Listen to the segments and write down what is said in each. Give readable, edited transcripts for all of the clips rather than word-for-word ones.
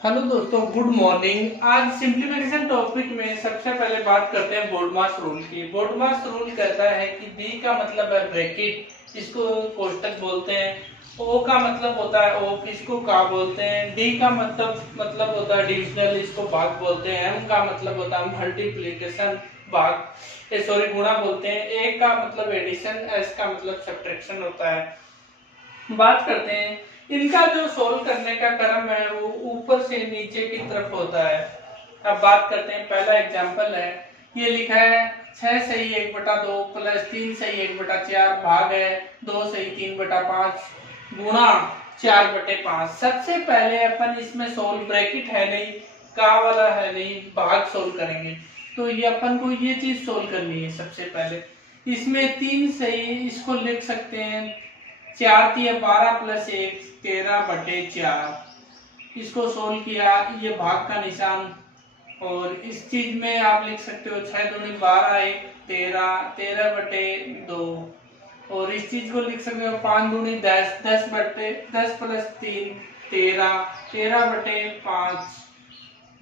Hello दोस्तों, good morning. आज simplification topic में सबसे पहले बात करते हैं बोर्डमास रूल की। बोर्डमास रूल कहता है कि बी का मतलब है ब्रैकेट, इसको कोष्टक बोलते हैं। ओ का मतलब होता है ऑफ, इसको का बोलते हैं। डी का मतलब होता है डिविजनल, इसको भाग बोलते हैं। एम का मतलब होता है मल्टीप्लिकेशन, भाग सॉरी गुणा बोलते हैं। ए का मतलब एडिशन, एस का मतलब सब्ट्रैक्शन होता है। बात करते हैं इनका जो सोल्व करने का क्रम है वो ऊपर से नीचे की तरफ होता है। अब बात करते हैं, पहला एग्जांपल है, ये लिखा है 6 सही 1/2 प्लस 3 सही 1/4 भाग है 2 सही 3/5 गुणा 4/5। सबसे पहले अपन इसमें सोल्व, ब्रैकेट है नहीं, का वाला है नहीं, भाग सोल्व करेंगे। तो ये अपन को ये चीज सोल्व करनी है। सबसे पहले इसमें 3 सही, इसको लिख सकते हैं 4 3 12 प्लस 1 13/4। इसको सोल्व किया, ये भाग का निशान। और इस चीज में आप लिख सकते हो 6 दूनी 12 1 13 13/2। और इस चीज को लिख सकते हो 5 दूनी 10 10 प्लस 3 13 13/5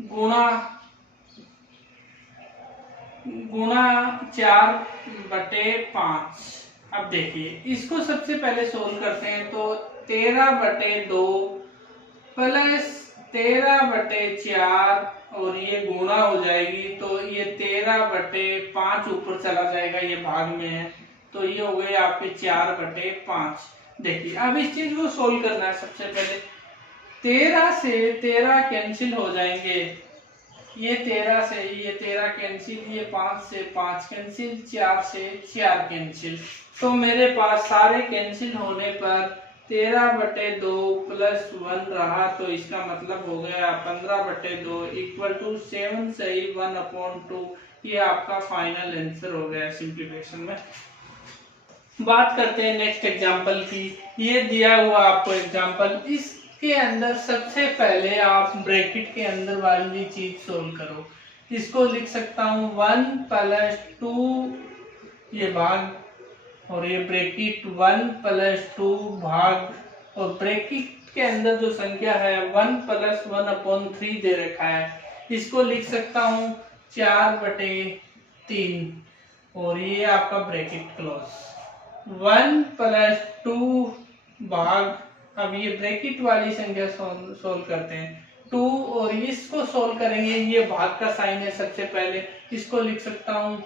गुणा गुणा 4/5। अब देखिए इसको सबसे पहले सोल्व करते हैं तो 13/2 प्लस 13/4 और ये गुणा हो जाएगी तो ये 13/5 ऊपर चला जाएगा, ये भाग में है तो ये हो गए आपके 4/5। देखिए अब इस चीज को सोल्व करना है। सबसे पहले 13 से 13 कैंसिल हो जाएंगे, ये 13 से ये 13 कैंसिल, ये 5 से 5 कैंसिल, 4 से 4 कैंसिल। तो मेरे पास सारे कैंसिल होने पर 13/2 प्लस 1 रहा, तो इसका मतलब हो गया 15/2 इक्वल टू 7 सही 1/2। ये आपका फाइनल आंसर हो गया सिंप्लीफिकेशन में। बात करते हैं नेक्स्ट एग्जांपल की। ये दिया हुआ आपको एग्जांपल, इसके अंदर सबसे पहले आप ब्रैकेट के अंदर वाली चीज सोल्व करो। इसको लिख सकता हूं 1 प्लस 2 ये भाग, और ये ब्रैकेट 1 प्लस 2 भाग, और ब्रैकेट के अंदर जो संख्या है 1 प्लस 1/3 दे रखा है, इसको लिख सकता हूं 4/3। और ये आपका ब्रैकेट क्लोज 1 प्लस 2 भाग, अब ये ब्रैकेट वाली संख्या सोल्व करते हैं 2, और इसको सोल्व करेंगे, ये भाग का साइन है। सबसे पहले इसको लिख सकता हूं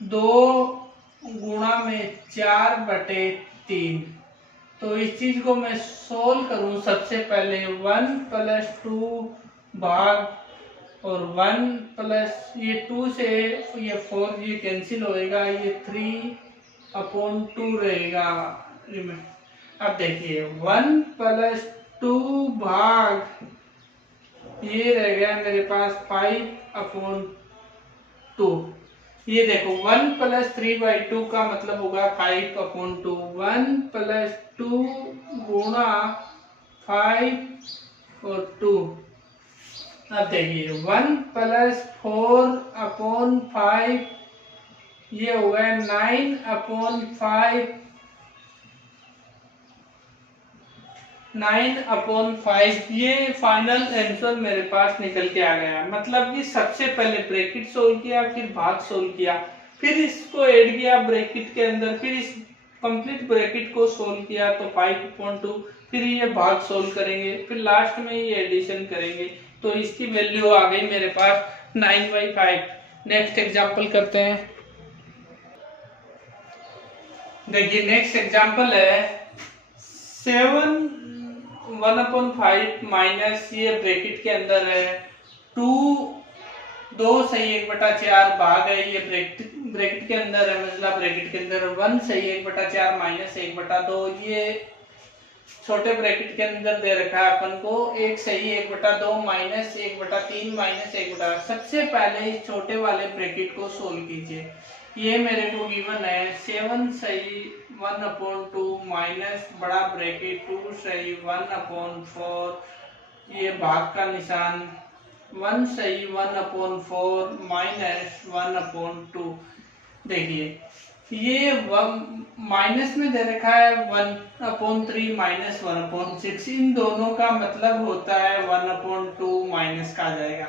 2 गुणा में 4/3। तो इस चीज को मैं सोल्व करूं, सबसे पहले 1 प्लस 2 भाग और 1 प्लस ये 2 से ये 4 ये कैंसिल होएगा, ये 3/2 रहेगा। अब देखिए 1 प्लस 2 भाग, ये रह गया मेरे पास 5/2। ये देखो 1 प्लस 3/2 का मतलब होगा 5/2। 1 प्लस 2 गुणा 5 और 2। अब देखिए 1 प्लस 4/5, ये हो गया 9/5। 9/5 ये फाइनल आंसर मेरे पास निकल के आ गया। मतलब कि सबसे पहले ब्रैकेट सोल्व किया, फिर भाग सोल्व किया, फिर इसको ऐड किया ब्रैकेट के अंदर, फिर इस कंप्लीट ब्रैकेट को सोल्व किया तो 5/2, फिर ये भाग सोल्व करेंगे, फिर लास्ट में ये एडिशन करेंगे तो इसकी वैल्यू आ गई मेरे पास 9/5। नेक्स्ट एग्जांपल करते हैं। देखिए नेक्स्ट एग्जांपल है 7 1/5 माइनस, ये ब्रैकेट के अंदर है 2 सही 1/4 भाग है, ये ब्रैकेट के अंदर है, मतलब ब्रैकेट के अंदर 1 सही 1/4 माइनस 1/2। ये छोटे ब्रैकेट के अंदर दे रखा है अपन को 1 सही 1/2 माइनस 1/3 माइनस 1/। सबसे पहले इस छोटे वाले ब्रैकेट को सोल्व कीजिए। ये मेरे को गिवन है 7 सही 1/2 माइनस बड़ा ब्रैकेट 2 सही 1/4, ये भाग का निशान 1 सही 1/4 माइनस 1/2। देखिए ये माइनस में दे रखा है 1/3 माइनस 1/6, इन दोनों का मतलब होता है 1/2 माइनस का आ जाएगा।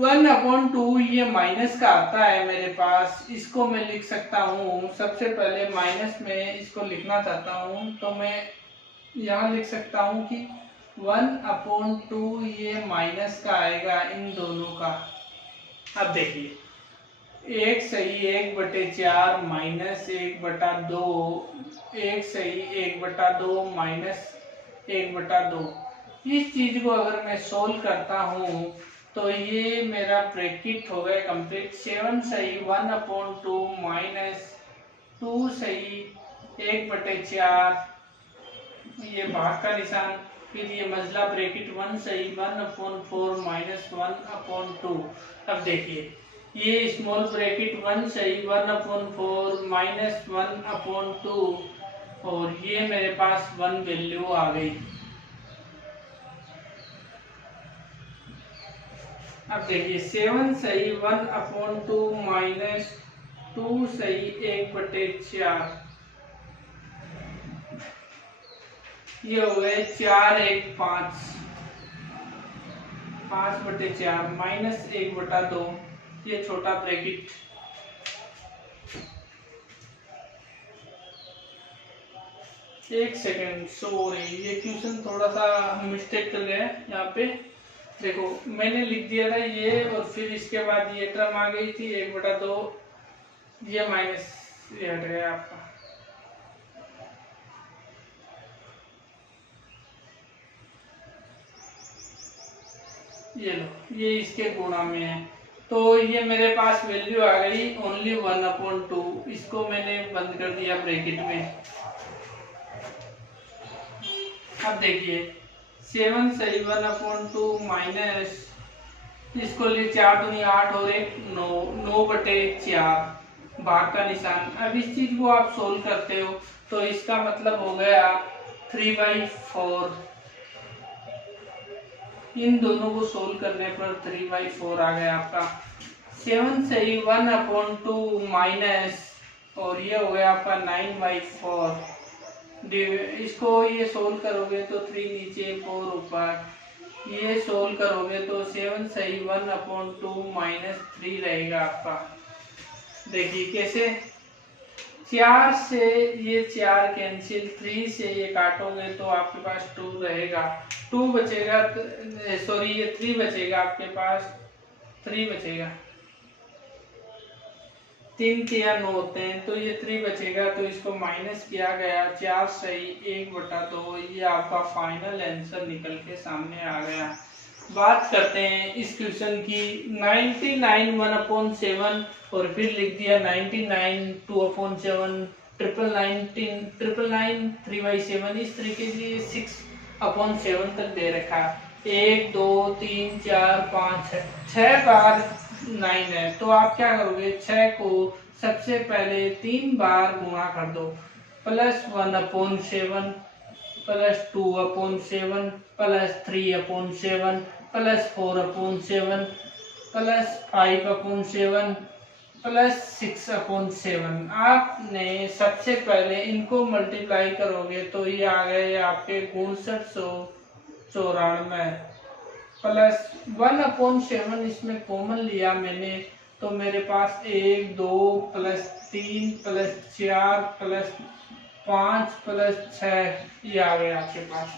1/2 ये माइनस का आता है मेरे पास, इसको मैं लिख सकता हूँ। सबसे पहले माइनस में इसको लिखना चाहता हूँ तो मैं यहाँ लिख सकता हूँ कि 1/2 ये माइनस का आएगा इन दोनों का। अब देखिए 1 सही 1/4 माइनस 1/2, 1 सही 1/2 माइनस 1/2। इस चीज को अगर मैं सोल्व करता हूँ तो ये मेरा ब्रैकेट हो गया कंप्लीट। 7 सही 1/2 माइनस 2 सही 1/4, ये भाग का निशान, फिर ये मजला ब्रैकेट 1 सही 1/4 माइनस 1/2। अब देखिए ये स्मॉल ब्रैकेट 1 सही 1/4 माइनस 1/2 और ये मेरे पास 1 वैल्यू आ गई। अब देखिए 7 सही 1/2 माइनस 2 सही 1/4, ये हो गए 4 1 5, 5/4 माइनस 1/2, ये छोटा ब्रैकेट। एक सेकेंड, सॉरी ये क्वेश्चन थोड़ा सा मिस्टेक कर गए यहाँ पे। देखो मैंने लिख दिया था ये और फिर इसके बाद ये टर्म आ गई थी 1/2, ये माइनस ये हट गया आपका। ये लो ये इसके गुणा में है, तो ये मेरे पास वैल्यू आ गई ओनली 1/2। इसको मैंने बंद कर दिया ब्रैकेट में। अब देखिए 7 सही 1/2 माइनस, इसको लिए 4 दूनी 8 और 1 9, 9/4 भाग का निशान। अब इस चीज को आप सोल्व करते हो तो इसका मतलब हो गया 3/4। इन दोनों को सोल्व करने पर 3/4 आ गया आपका। 7 सही 1/2 माइनस और ये हो गया आपका 9/4। इसको ये सोल्व करोगे तो 3 नीचे 4 ऊपर, ये सोल्व करोगे तो 7 सही 1/2 माइनस 3 रहेगा आपका। देखिए कैसे, 4 से ये 4 कैंसिल, 3 से ये काटोगे तो आपके पास 2 रहेगा, 2 बचेगा, सॉरी ये 3 बचेगा आपके पास, 3 बचेगा। 3 के या 9 होते हैं तो ये 3 बचेगा, तो इसको माइनस किया गया। 4 सही 1/2, ये आपका फाइनल आंसर निकल के सामने आ गया। बात करते हैं इस क्वेश्चन की। 99 1/7 और फिर लिख दिया 99 2/7, 999 3/7, इस तरीके से 6/7 तक दे रखा। 1 2 3 4 5 6 बार 9 है, तो आप क्या करोगे 6 को सबसे पहले 3 बार गुणा कर दो, plus 1/7 plus 2/7 plus 3/7 plus 4/7 plus 5/7 plus 6/7। आपने सबसे पहले इनको मल्टीप्लाई करोगे तो ये आ गए आपके 6994 प्लस 1/7 इसमें कॉमन लिया मैंने तो मेरे पास 1 2 प्लस 3 प्लस 4 प्लस 5 प्लस 6 ये आ गए आपके पास।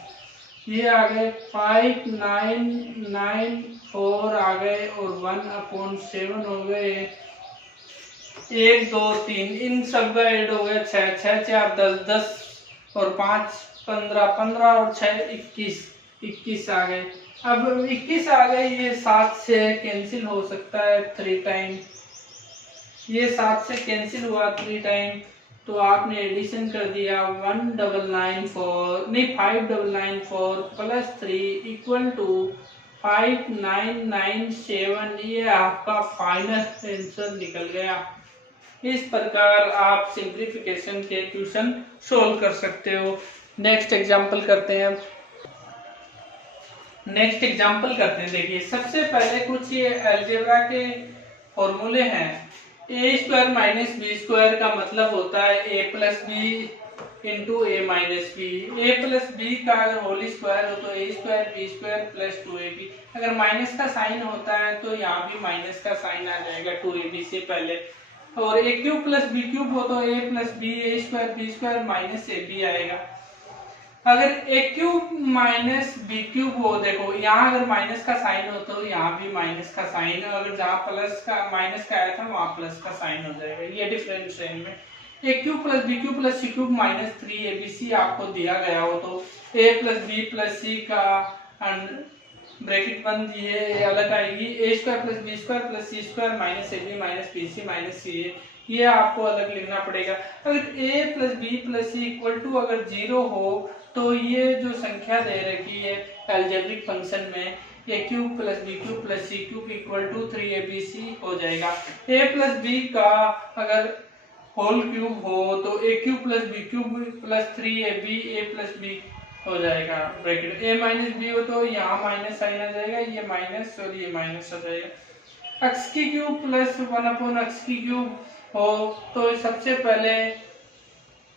ये आ गए 5994 आ गए और 1/7 हो गए। 1 2 3 इन सब का ऐड हो गया 6 6 4 10 10 और 5 15 15 और 6 21 21 आ गए। अब 21 आ गए, ये 7 से कैंसिल हो सकता है 3 टाइम, ये 7 से कैंसिल हुआ 3 टाइम, तो आपने एडिशन कर दिया 1994 नहीं 5994 प्लस 3 इक्वल टू 5997। ये आपका फाइनल आंसर निकल गया। इस प्रकार आप सिंप्लीफिकेशन के क्वेश्चन सोल्व कर सकते हो। नेक्स्ट एग्जांपल करते हैं। देखिए सबसे पहले कुछ ये अलजेब्रा के फॉर्मूले हैं a square minus b square का मतलब होता है a plus b into a minus b. A plus b का अगर होल स्क्वायर हो तो a square b square plus 2ab। अगर माइनस का साइन होता है तो यहाँ भी माइनस का साइन आ जाएगा 2ab से पहले। और a cube plus b cube हो तो a plus b a square b square minus a b आएगा। अगर a cube minus b cube हो, देखो यहाँ अगर माइनस का साइन हो तो यहाँ भी माइनस का साइन, अगर जहाँ प्लस का माइनस का आया था वहाँ प्लस का साइन हो जाएगा। ये डिफरेंस है इनमें। A cube plus b cube plus c cube minus 3abc आपको दिया गया हो तो a plus b plus c का ब्रैकेट बंद ये अलग आएगी, a square plus b square plus c square minus a b minus b c minus c a, ये आपको अलग लिखना पड़ेगा। अगर a plus b plus c equal to अगर 0 हो तो ये जो संख्या दे रखी है अलजेब्रिक फंक्शन में a cube plus b cube plus c cube equal to 3abc हो जाएगा। ए प्लस बी का अगर होल क्यूब हो तो a cube plus b cube plus 3ab a plus b हो जाएगा ब्रैकेट। ए माइनस बी हो तो यहाँ माइनस साइन आ जाएगा, ये माइनस और ये माइनस हो जाएगा। एक्स की क्यूब प्लस 1 एक्स की क्यूब हो तो सबसे पहले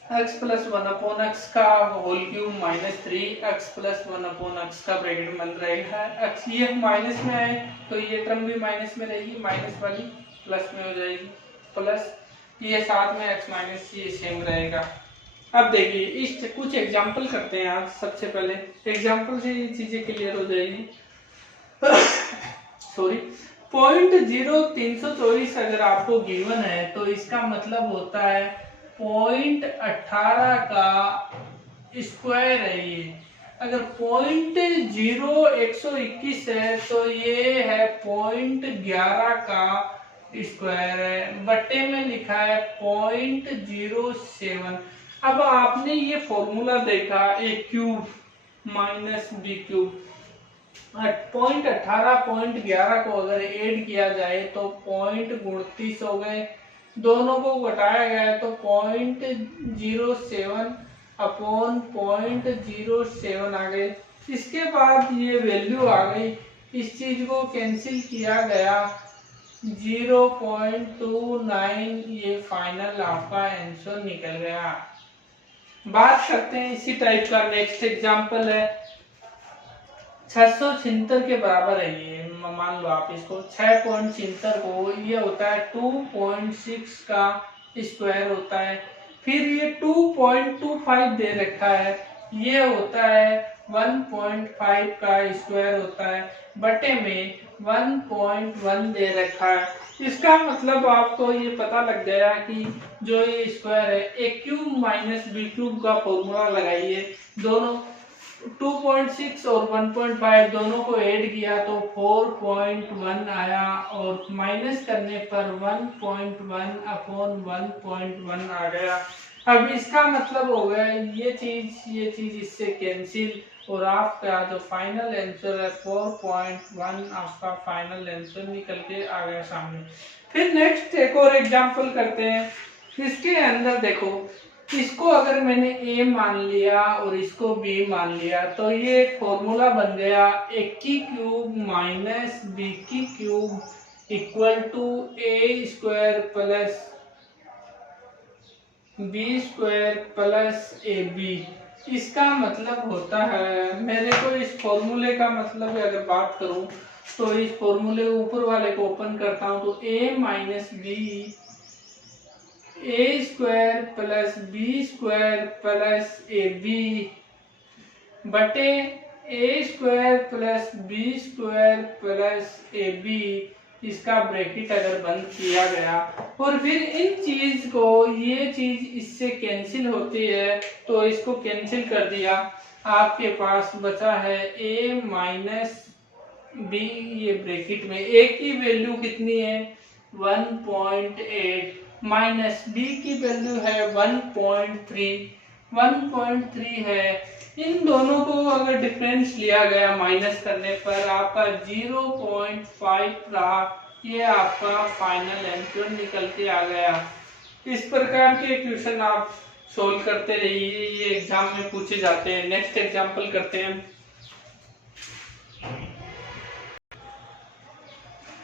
x प्लस 1 एक्स का whole cube minus 3x plus 1 X का ब्रैकेट बन रहेगा। x ये माइनस में आए तो ये टर्म भी माइनस में रहेगी, माइनस वाली प्लस में हो जाएगी, प्लस ये साथ में x माइनस ये सेम रहेगा। अब देखिए इस कुछ एग्जांपल करते हैं आज। सबसे पहले एग्जांपल से ये चीजें क्लियर हो जाएगी। सॉरी, 0.0324 अगर आपको गिवन है तो इसका मतलब होता है 0.18 का स्क्वायर है ये। अगर 0.0121 है तो ये है 0.11 का स्क्वायर है, बट्टे में लिखा है 0.07। अब आपने ये फॉर्मूला देखा ए क्यूब माइनस बी क्यूब, 0.18 0.11 को अगर ऐड किया जाए तो 0.39 हो गए, दोनों को घटाया गया तो 0.07 अपॉन 0.07 आ गए। इसके बाद ये वैल्यू आ गई, इस चीज को कैंसिल किया गया 0.29, ये फाइनल आपका आंसर निकल गया। बात करते हैं इसी टाइप का नेक्स्ट एग्जांपल है 676 के बराबर है ये, मान लो आप इसको 6.76 को, ये होता है 2.6 का स्क्वायर होता है, फिर ये 2.25 दे रखा है, ये होता है 1.5 का स्क्वायर होता है, बटे में 1.1 दे रखा है। इसका मतलब आपको ये पता लग गया कि जो ये स्क्वायर है ए क्यूब माइनस बी क्यूब का फॉर्मूला लगाइए, दोनों 2.6 और 1.5 दोनों को ऐड किया तो 4.1 आया और माइनस करने पर 1.1 अपॉन 1.1 आ गया। अब इसका मतलब हो गया ये चीज इससे कैंसिल और आपका जो फाइनल आंसर है 4.1 आपका फाइनल आंसर निकल के आ गया सामने। फिर नेक्स्ट एक और एग्जांपल करते हैं। इसके अंदर देखो, इसको अगर मैंने a मान लिया और इसको b मान लिया तो ये एक फॉर्मूला बन गया a की क्यूब माइनस b की cube equal to a square plus b square plus ab। इसका मतलब होता है, मेरे को इस फॉर्मूले का मतलब अगर बात करूं तो इस फॉर्मूले ऊपर वाले को ओपन करता हूं तो a minus b a square plus b square plus a b बटे a square plus b square plus a b, इसका ब्रैकेट अगर बंद किया गया और फिर इन चीज को, ये चीज इससे कैंसिल होती है तो इसको कैंसिल कर दिया, आपके पास बचा है a माइनस बी, ये ब्रैकेट में a की वैल्यू कितनी है 1.8 माइनस बी की वैल्यू है 1.3 है। इन दोनों को अगर डिफरेंस लिया गया माइनस करने पर आपका 0.5 रहा, ये आपका फाइनल आंसर निकल के आ गया। इस प्रकार के क्वेश्चन आप सोल्व करते रहिए, ये एग्जाम में पूछे जाते हैं। नेक्स्ट एग्जांपल करते हैं।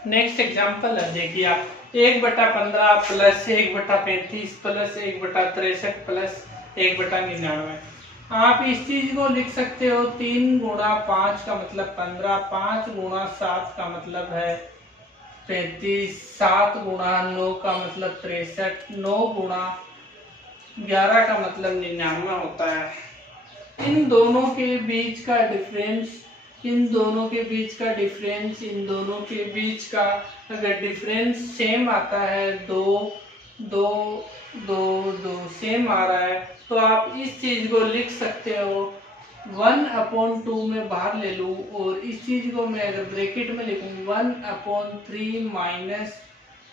नेक्स्ट एग्जांपल है, देखिए आप 1/15 प्लस 1/35 प्लस 1/63 प्लस 1/99। आप इस चीज को लिख सकते हो 3 गुणा 5 का मतलब 15, 5 गुणा 7 का मतलब है 35, 7 गुणा 9 का मतलब 63, 9 गुणा 11 का मतलब 99 होता है। इन दोनों के बीच का डिफरेंस, इन दोनों के बीच का डिफरेंस, इन दोनों के बीच का अगर डिफरेंस सेम आता है, 2 2 2 2 सेम आ रहा है, तो आप इस चीज को लिख सकते हो 1/2 में बाहर ले लूँ और इस चीज को मैं अगर ब्रैकेट में लिखूँ 1/3 माइनस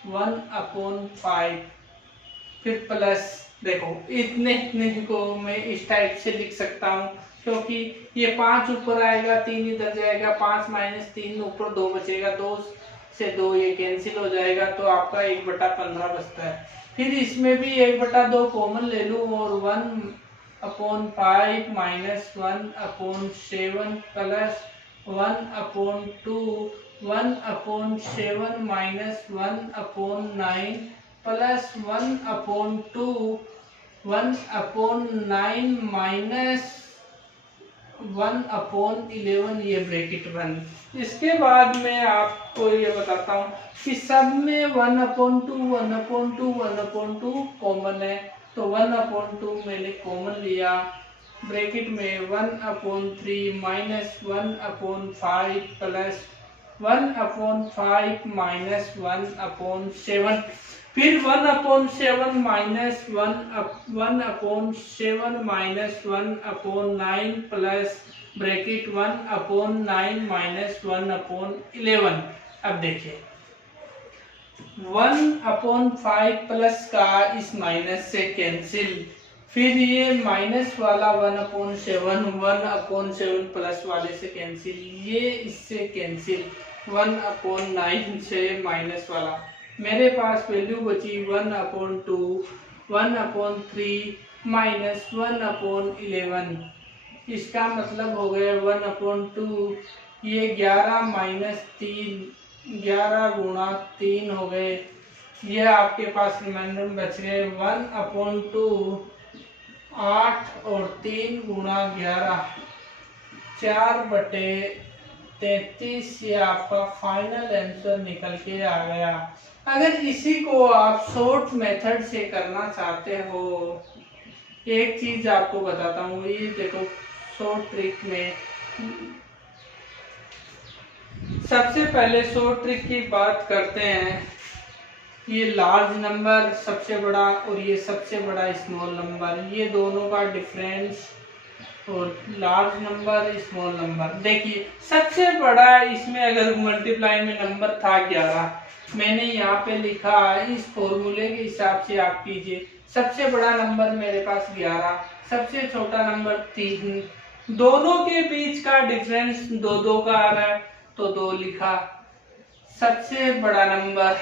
1/5, फिर प्लस, देखो इतने को मैं इस टाइप से लिख सकता हूँ क्योंकि ये 5 ऊपर आएगा, 3 इधर जाएगा, 5 माइनस 3 ऊपर 2 बचेगा, 2 से 2 ये कैंसिल हो जाएगा, तो आपका 1/15 बचता है। फिर इसमें भी 1/2 कॉमन ले लूँ और 1/5 minus 1/7 plus 1/2, 1/7 minus 1/9 plus 1/2, 1/9 minus 1/11, ये ब्रैकेट बंद। इसके बाद मैं आपको ये बताता हूँ कि सब में 1/2 1/2 1/2 कॉमन है, तो 1/2 मैंने कॉमन लिया, ब्रैकेट में 1/3 माइनस 1/5 प्लस 1/5 माइनस 1/7, फिर 1/7 minus 1/7 minus 1/9 plus bracket 1/9 minus 1/11। अब देखिए 1/5 प्लस का इस माइनस से कैंसिल, फिर ये माइनस वाला 1/7 1/7 प्लस वाले से कैंसिल, ये इससे कैंसिल 1/9 से माइनस वाला, मेरे पास वैल्यू बची 1/2 1/3 माइनस 1/11। इसका मतलब हो गया 1/2, ये 11 माइनस 3, 11 गुणा 3 हो गए, ये आपके पास रिमाइंडर बच गए 1/2, 8 और 3 गुणा 11, 4/33, ये आपका फाइनल आंसर निकल के आ गया। अगर इसी को आप शॉर्ट मेथड से करना चाहते हो, एक चीज आपको बताता हूँ, ये देखो शॉर्ट ट्रिक में सबसे पहले शॉर्ट ट्रिक की बात करते हैं। ये लार्ज नंबर सबसे बड़ा और ये सबसे बड़ा स्मॉल नंबर, ये दोनों का डिफरेंस, और लार्ज नंबर स्मॉल नंबर। देखिए सबसे बड़ा इसमें अगर मल्टीप्लाई में नंबर था 11, मैंने यहाँ पे लिखा, इस फॉर्मूले के हिसाब से आप कीजिए। सबसे बड़ा नंबर मेरे पास 11, सबसे छोटा नंबर 3, दोनों के बीच का डिफरेंस 2 2 का आ रहा है तो 2 लिखा, सबसे बड़ा नंबर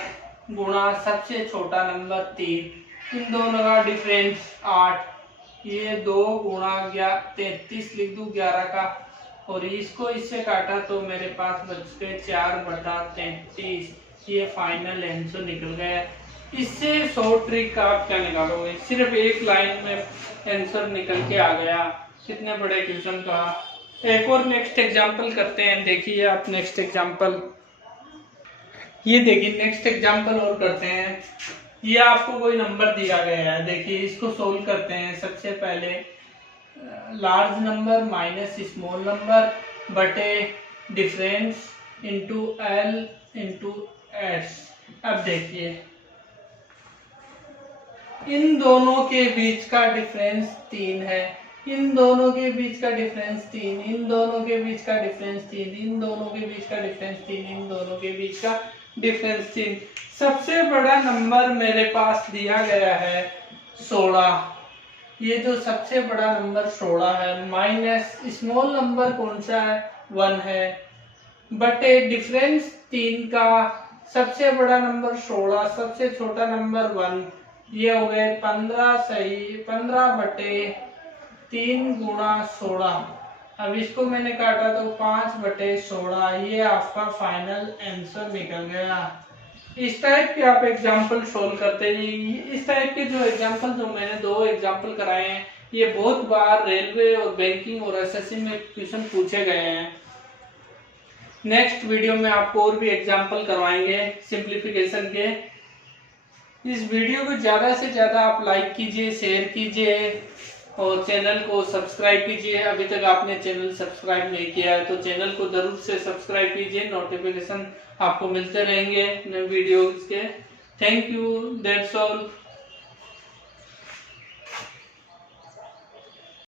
गुणा सबसे छोटा नंबर 3, इन दोनों का डिफरेंस 8, ये 2 गुणा 33 लिख दूं 11 का, और इसको इससे काटा तो मेरे पास बच गए 4/33, ये फाइनल आंसर निकल गया। इससे शॉर्ट ट्रिक का आप क्या निकालोगे, सिर्फ एक लाइन में आंसर निकल के आ गया। कितने बड़े क्वेश्चन का। एक और नेक्स्ट एग्जांपल करते हैं, देखिए आप नेक्स्ट एग्जांपल, ये देखिए नेक्स्ट एग्जांपल और करते हैं। ये आपको कोई नंबर दिया गया है, देखिए इसको सोल्व करते हैं। सबसे पहले large number minus small number बटे difference into L into S. अब देखिए इन दोनों के बीच का डिफरेंस 3 है, इन दोनों के बीच का डिफरेंस 3, इन दोनों के बीच का डिफरेंस 3, इन दोनों के बीच का डिफरेंस 3, इन दोनों के बीच का डिफरेंस 3। सबसे बड़ा नंबर मेरे पास दिया गया है 16, ये जो सबसे बड़ा नंबर 16 है, माइनस स्मॉल नंबर कौन सा है 1 है, बटे डिफरेंस 3 का, सबसे बड़ा नंबर 16 सबसे छोटा नंबर 1, ये हो गए 15, सही 15/3 गुणा 16। अब इसको मैंने काटा तो 5/16, ये आपका फाइनल आंसर निकल गया। इस टाइप के आप एग्जाम्पल सोल्व करते जाइए। इस टाइप के जो एग्जाम्पल जो मैंने 2 एग्जाम्पल कराए हैं, ये बहुत बार रेलवे और बैंकिंग और एसएससी में क्वेश्चन पूछे गए हैं। नेक्स्ट वीडियो में आपको और भी एग्जाम्पल करवाएंगे सिंप्लीफिकेशन के। इस वीडियो को ज्यादा से ज्यादा आप लाइक कीजिए, शेयर कीजिए और चैनल को सब्सक्राइब कीजिए। अभी तक आपने चैनल सब्सक्राइब नहीं किया है तो चैनल को जरूर से सब्सक्राइब कीजिए, नोटिफिकेशन आपको मिलते रहेंगे नए वीडियोस के। Thank you, that's all.